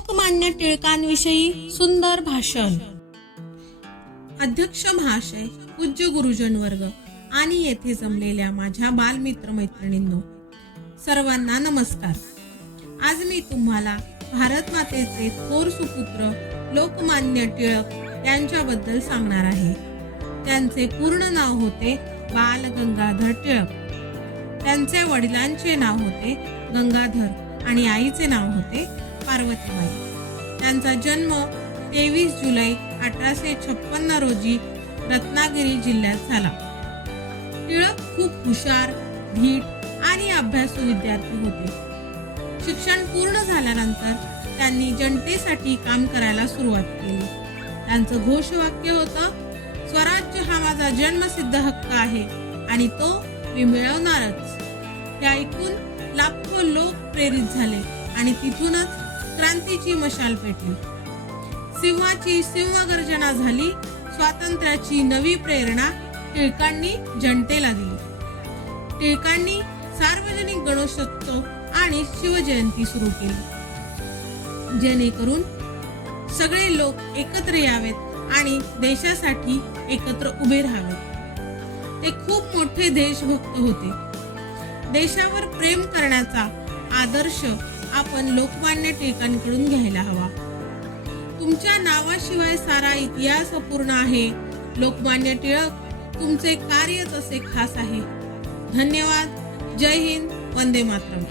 लोकमान्य टिळकांविषयी सुंदर भाषण। अध्यक्ष महाशय, पूज्य गुरुजन वर्ग आणि येथे जमलेल्या माझ्या बालमित्र मैत्रिणींनो, सर्वांना नमस्कार। आज मी तुम्हाला भारत मातेचे थोर सुपुत्र लोकमान्य टिळक यांच्याबद्दल सांगणार आहे। त्यांचे पूर्ण नाव होते बाल गंगाधर टिळक। त्यांच्या वडिलांचे नाव होते गंगाधर आणि आईचे नाव होते पार्वतीबाई। त्यांचा जन्म 23 जुलै 1856 रोजी रत्नागिरी जिल्ह्यात झाला। टिळक खूप हुशार, धीट आणि अभ्यासू विद्यार्थी होते। शिक्षण पूर्ण झाल्यानंतर त्यांनी जनतेसाठी काम करायला सुरुवात केली। त्यांचं घोषवाक्य होतं, स्वराज्य हा माझा जन्मसिद्ध हक्क आहे आणि तो मी मिळवणारच। हे ऐकून लाखो लोक प्रेरित झाले आणि तिथूनच क्रांतीची मशाल पेटली। सिंहाची सिंहगर्जना झाली। स्वातंत्र्याची नवी प्रेरणा टिळकांनी जनतेला दिली। टिळकांनी सार्वजनिक गणेशोत्सव आणि शिवजयंती सुरू केली, जेणेकरून सगळे लोक एकत्र यावेत आणि देशासाठी एकत्र उभे राहावेत। ते खूप मोठे देशभक्त होते। देशावर प्रेम करण्याचा आदर्श आपण लोकमान्य टिळकांकडून घ्यायला हवा। तुमच्या नावाशिवाय सारा इतिहास अपूर्ण आहे। लोकमान्य टिळक, तुमचे कार्यच असे खास आहे। धन्यवाद। जय हिंद। वंदे मातरम।